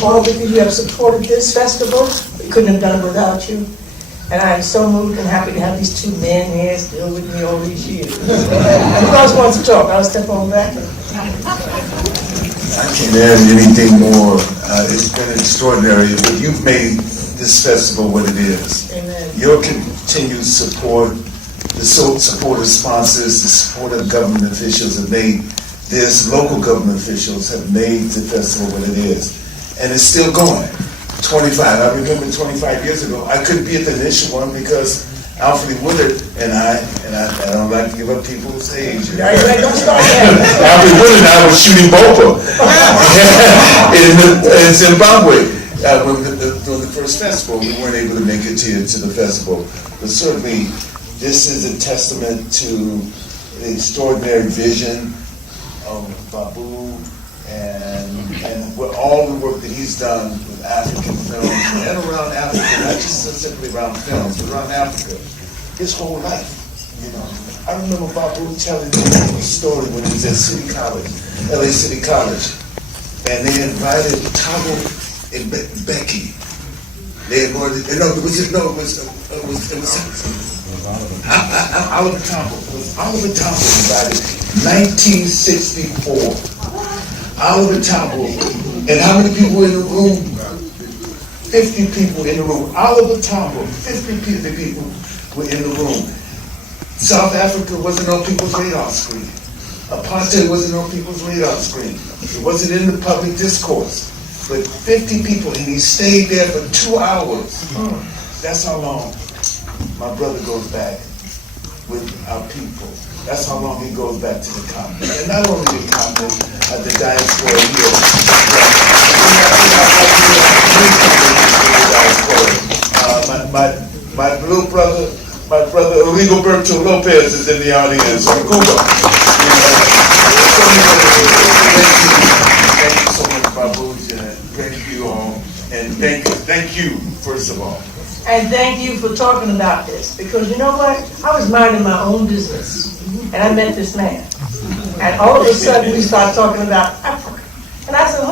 all because you have supported this festival. We couldn't have done it without you. And I am so moved and happy to have these two men here still with me all these years. Who else wants to talk? I'll step on back. I can't add anything more. It's been extraordinary. You've made this festival what it is. Amen. Your continued support, the support of sponsors, the support of government officials have made this, local government officials have made the festival what it is. And it's still going. 25, I remember 25 years ago, I couldn't be at the initial one because Alfre Woodard and I don't like to give up people's age. Don't start that. Alfre Woodard and I were shooting Bopa in Zimbabwe during the first festival. We weren't able to make it to the festival. But certainly, this is a testament to the extraordinary vision of Babu and what all the work that he's done with African films and around Africa, not just simply around films, but around Africa, his whole life, you know. I remember Babu telling me a story when he was at City College, LA City College, and they invited Tabo and Becky. They had gone to, Oliver Tambo. Oliver Tambo invited 1964. Oliver Tambo, and how many people in the room? 50 people in the room. Oliver Tambo, 50 people were in the room. South Africa wasn't on people's radar screen. Apartheid wasn't on people's radar screen. It wasn't in the public discourse. But 50 people, and he stayed there for 2 hours. That's how long my brother goes back with our people. That's how long he goes back to the continent. And not only the continent, the diaspora here. My little brother, my brother Rigoberto Lopez is in the audience from Cuba. Thank you so much, Babu. Thank you all. And thank you, first of all. And thank you for talking about this, because you know what? I was minding my own business, and I met this man. And all of a sudden, we started talking about Africa. And I said,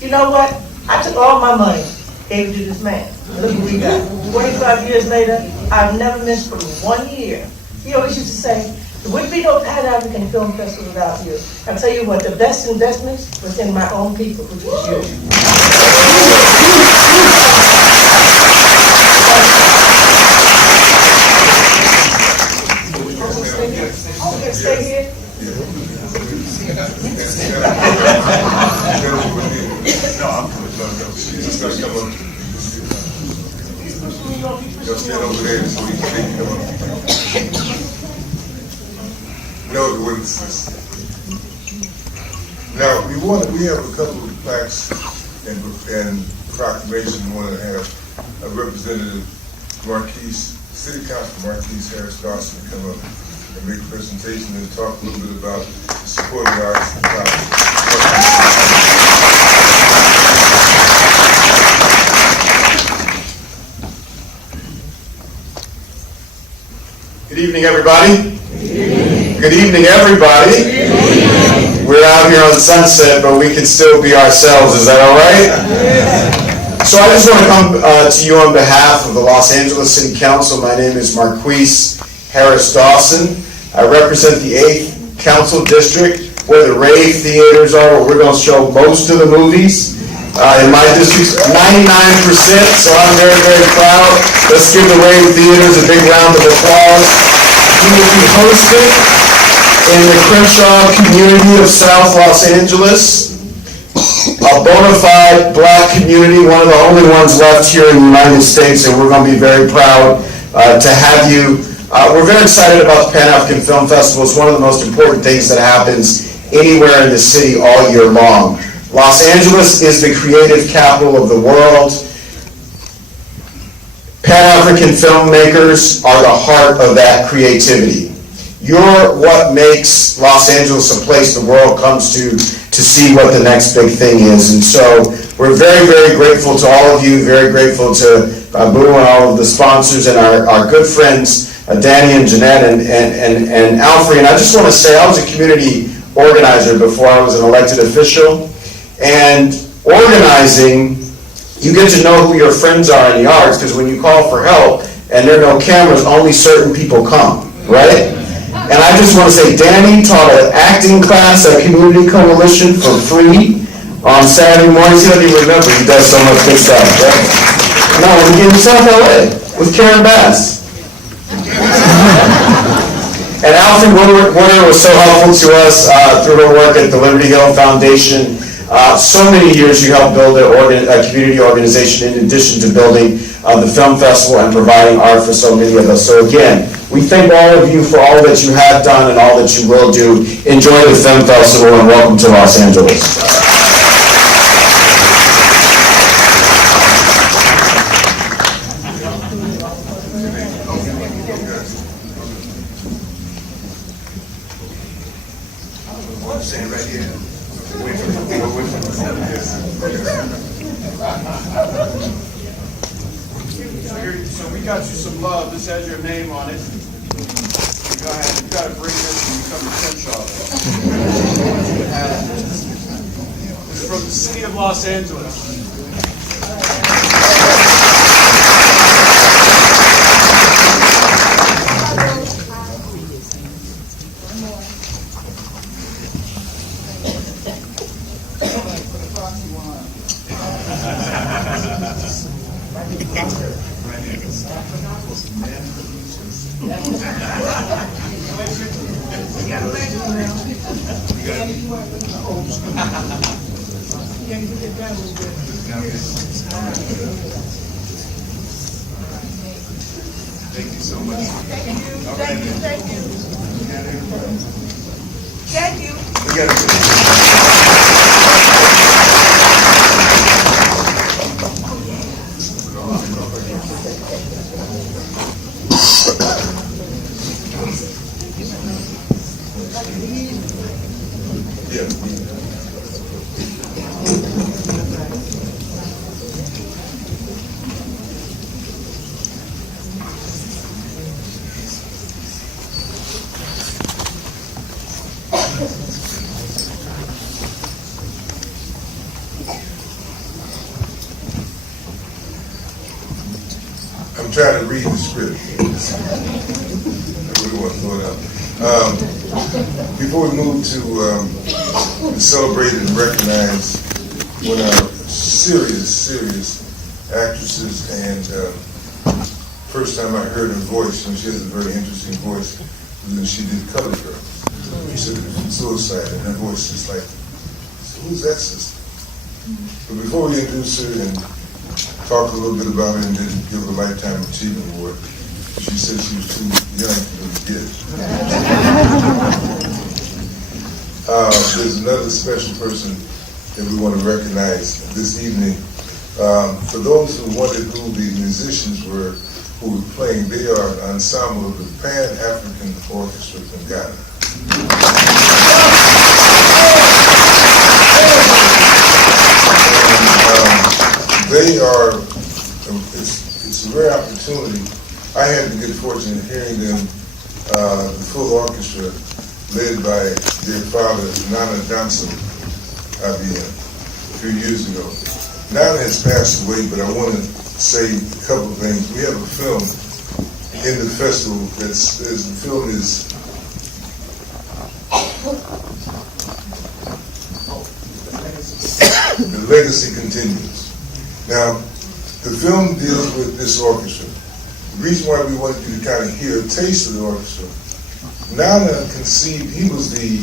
you know what? I took all my money, gave it to this man. Look what we got. 25 years later, I've never missed for 1 year. He always used to say, there wouldn't be no Pan African Film Festival without you. I'll tell you what, the best investment was in my own people, which was you. Stay here. No, I'm good. She's just gonna come up. You'll stand over there so we can take you up. No, the witnesses. Now we have a couple of plaques and proclamation we want to have a representative City Council Marquise Harris Dawson come up and make a presentation and talk a little bit about the support of the arts and Good evening, everybody. Good evening, everybody. We're out here on Sunset, but we can still be ourselves. Is that all right? So I just want to come to you on behalf of the Los Angeles City Council. My name is Marquise Harris Dawson. I represent the 8th Council District, where the rave theaters are, where we're going to show most of the movies. In my district, 99%, so I'm very, very proud. Let's give the rave theaters a big round of applause. We will be hosted in the Crenshaw community of South Los Angeles. A bona fide black community, one of the only ones left here in the United States, and we're going to be very proud to have you. We're very excited about the Pan-African Film Festival. It's one of the most important things that happens anywhere in the city all year long. Los Angeles is the creative capital of the world. Pan-African filmmakers are the heart of that creativity. You're what makes Los Angeles a place the world comes to see what the next big thing is. And so we're very, very grateful to all of you, very grateful to Babu and all of the sponsors and our good friends, Danny and Jeanette and Alfre. And I just want to say, I was a community organizer before I was an elected official. And organizing, you get to know who your friends are in the arts, because when you call for help and there are no cameras, only certain people come, right? And I just want to say, Danny taught an acting class at Community Coalition for free on Saturday mornings. He doesn't even remember, he does so much good stuff, right? No, in South LA with Karen Bass. And Alfre Woodard was so helpful to us through her work at the Liberty Hill Foundation. So many years you helped build a community organization in addition to building the film festival and providing art for so many of us. So again, we thank all of you for all that you have done and all that you will do. Enjoy the film festival and welcome to Los Angeles. So we got you some love. This has your name on it. Go ahead. You've got to bring this and become a Crenshaw. This is from the city of Los Angeles. Thank you so much. Thank you. I'm trying to read the script. I really want to throw it out. Before we move to celebrate and recognize one of our serious actresses, and first time I heard her voice, and she has a very interesting voice, was when she did Color Girl. She said it was Suicide, and her voice is like, who's that sister? But before we introduce her and talk a little bit about her and then give her a Lifetime Achievement Award, she said she was too young to really get it. There's another special person that we want to recognize this evening. For those who wondered who the musicians were who were playing, they are an ensemble of the Pan-African Orchestra from Ghana. They are, it's a rare opportunity. I had the good fortune of hearing them, the full orchestra, led by their father, Nana Johnson, a few years ago. Nana has passed away, but I want to say a couple of things. We have a film in the festival the film is The Legacy Continues. Now, the film deals with this orchestra. The reason why we wanted you to kind of hear a taste of the orchestra, Nana conceived, he was the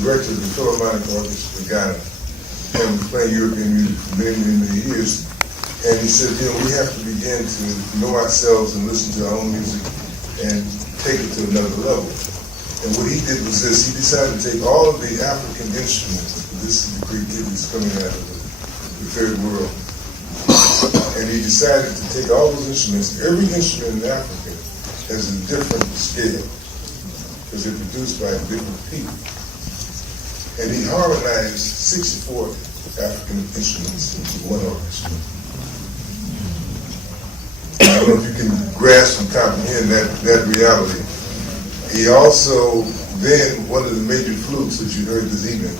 director of the Philharmonic Orchestra of Ghana, and was playing European music for many years. And he said, we have to begin to know ourselves and listen to our own music and take it to another level. And what he did was this, he decided to take all of the African instruments, this is the creativity that's coming out of the third world, and he decided to take all those instruments, every instrument in Africa has a different scale, because they're produced by different people. And he harmonized 64 African instruments into one orchestra. I don't know if you can grasp and comprehend that reality. He also, then, one of the major flutes that you heard this evening,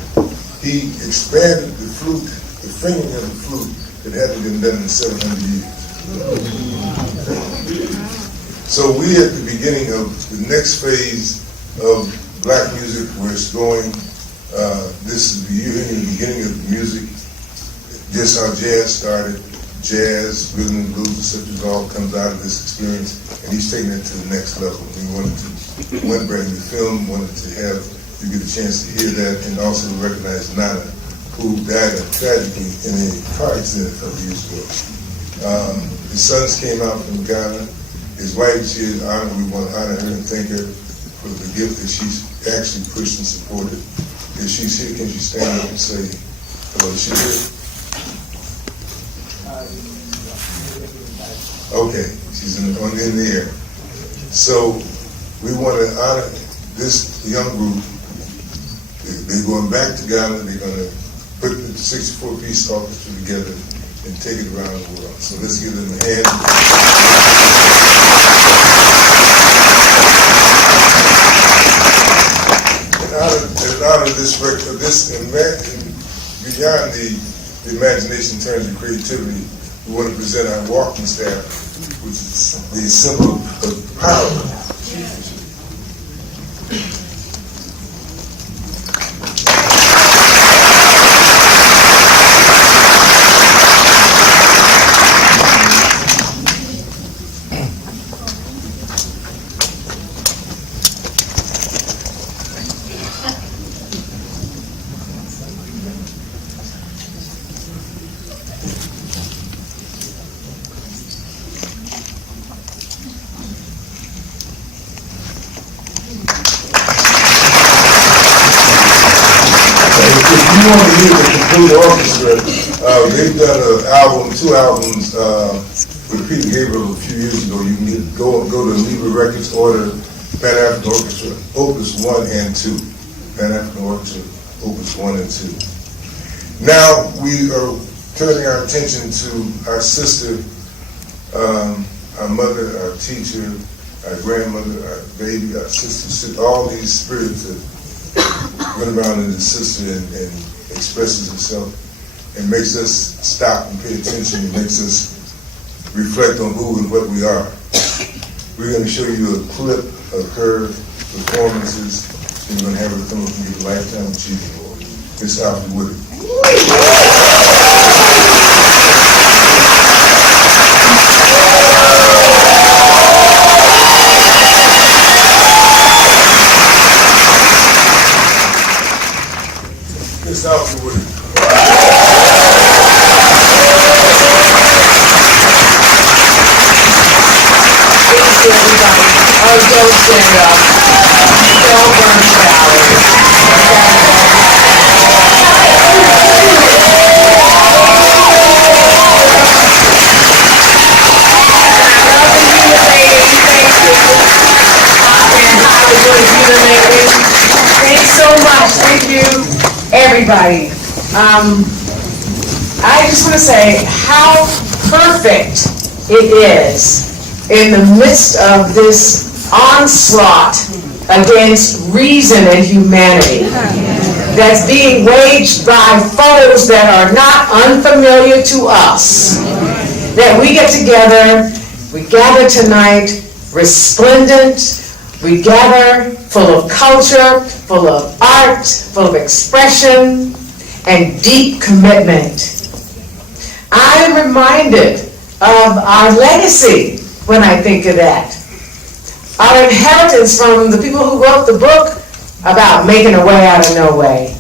he expanded the fingering of the flute that hadn't been done in 700 years. So we at the beginning of the next phase of black music, where it's going. This is the beginning of music, just how jazz started. Jazz, rhythm and blues, etc. all comes out of this experience, and he's taking it to the next level. We wanted to, one brand new film, wanted to have you get a chance to hear that, and also to recognize Nana, who died tragically in a car accident a couple years ago. His sons came out from Ghana. His wife is here. We want to honor her and thank her for the gift that she's actually pushed and supported. If she's here, can she stand up and say hello? Is she here? Okay, she's in the air. So we want to honor this young group. They're going back to Ghana. They're going to put the 64-piece orchestra together and take it around the world. So let's give them a hand. In honor of this record, beyond the imagination in terms of creativity, we want to present our walking staff, which is the symbol of power. You want to hear the complete orchestra, they've done two albums with Peter Gabriel a few years ago. You can go to Libra Records, order Pan-African Orchestra, Opus 1 and 2. Pan-African Orchestra, Opus 1 and 2. Now we are turning our attention to our sister, our mother, our teacher, our grandmother, our baby, our sister, all these spirits that run around in the sister and expresses himself and makes us stop and pay attention and makes us reflect on who and what we are. We're going to show you a clip of her performances, and we're going to have her come up and give a Lifetime Achievement Award. Miss Alfre Woodard. Miss Alfre Woodard. Don't stand up. Don't burn Thanks so much. Thank you, everybody. I just want to say how perfect it is in the midst of this onslaught against reason and humanity that's being waged by foes that are not unfamiliar to us, that we get together, we gather tonight resplendent, we gather full of culture, full of art, full of expression, and deep commitment. I am reminded of our legacy when I think of that. Our inheritance from the people who wrote the book about making a way out of no way.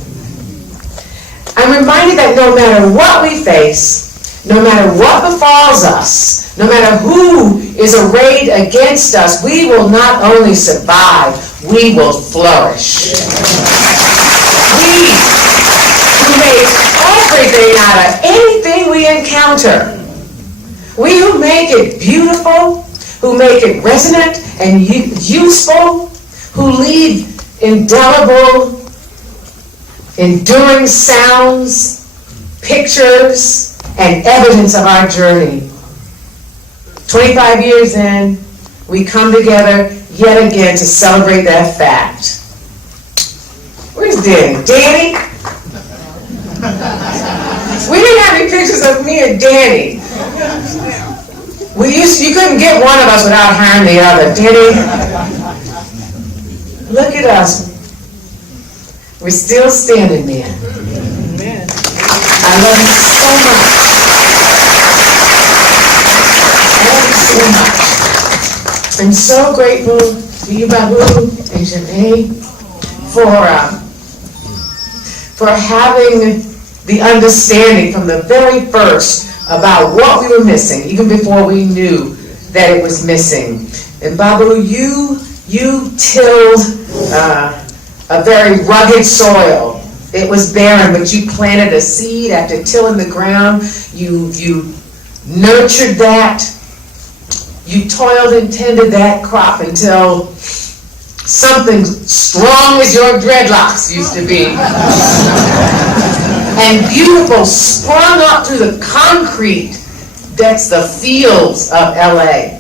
I'm reminded that no matter what we face, no matter what befalls us, no matter who is arrayed against us, we will not only survive, we will flourish. We who make everything out of anything we encounter. We who make it beautiful, who make it resonant and useful, who leave indelible, enduring sounds, pictures, and evidence of our journey. 25 years in, we come together yet again to celebrate that fact. Where's Danny? Danny? We didn't have pictures of me and Danny. You couldn't get one of us without hiring the other, did he? Look at us. We're still standing there. I love you so much. I love you so much. I'm so grateful to you, Babu and Janae, for having the understanding from the very first about what we were missing, even before we knew that it was missing. And Babu, you tilled a very rugged soil. It was barren, but you planted a seed after tilling the ground. You nurtured that. You toiled and tended that crop until something strong as your dreadlocks used to be and beautiful sprung up through the concrete that's the fields of LA.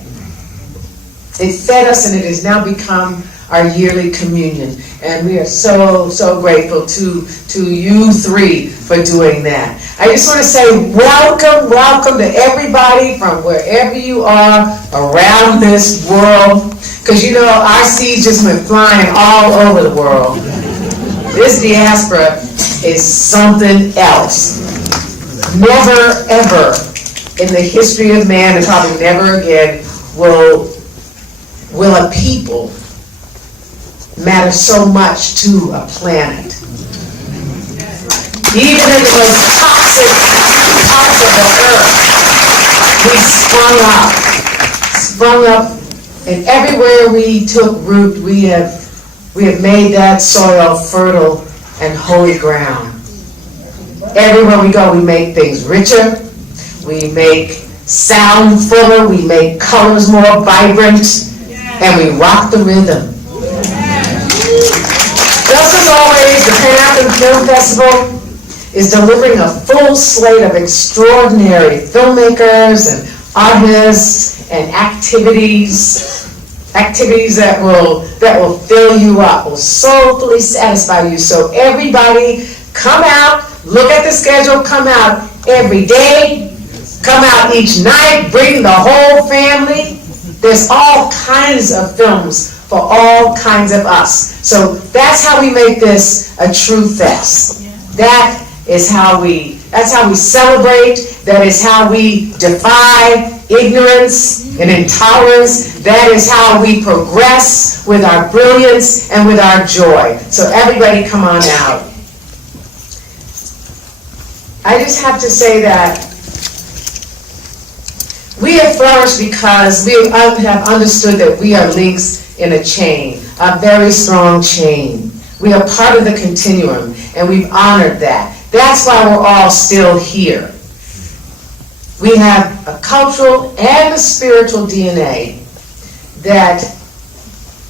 It fed us, and it has now become our yearly communion. And we are so grateful to you three for doing that. I just want to say welcome to everybody from wherever you are around this world. Because you know, our seeds just went flying all over the world. This diaspora is something else. Never ever in the history of man, and probably never again, will a people matter so much to a planet. Even in the most toxic parts of the earth, we sprung up, and everywhere we took root, we have made that soil fertile and holy ground. Everywhere we go, we make things richer, we make sound fuller, we make colors more vibrant, and we rock the rhythm. Just as always, the Pan-African Film Festival is delivering a full slate of extraordinary filmmakers and artists and activities that will fill you up, will soulfully satisfy you. So everybody, come out, look at the schedule, come out every day, come out each night, bring the whole family. There's all kinds of films for all kinds of us. So that's how we make this a true fest. That's how we celebrate. That is how we defy ignorance and intolerance. That is how we progress with our brilliance and with our joy. So everybody come on out. I just have to say that we have flourished because we have understood that we are links in a chain, a very strong chain. We are part of the continuum, and we've honored that. That's why we're all still here. We have a cultural and a spiritual DNA that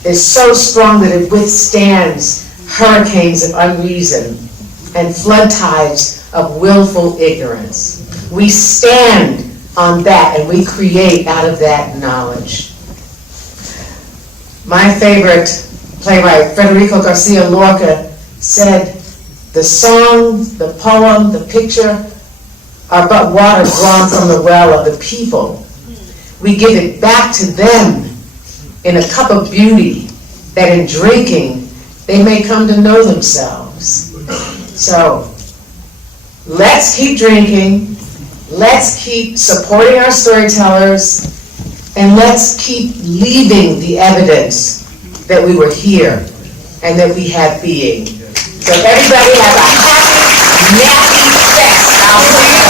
is so strong that it withstands hurricanes of unreason and flood tides of willful ignorance. We stand on that, and we create out of that knowledge. My favorite playwright, Federico Garcia Lorca, said, the song, the poem, the picture are but water drawn from the well of the people. We give it back to them in a cup of beauty that in drinking they may come to know themselves. So let's keep drinking, let's keep supporting our storytellers, and let's keep leaving the evidence that we were here and that we have being. So everybody have a happy, nappy fest. I'll see you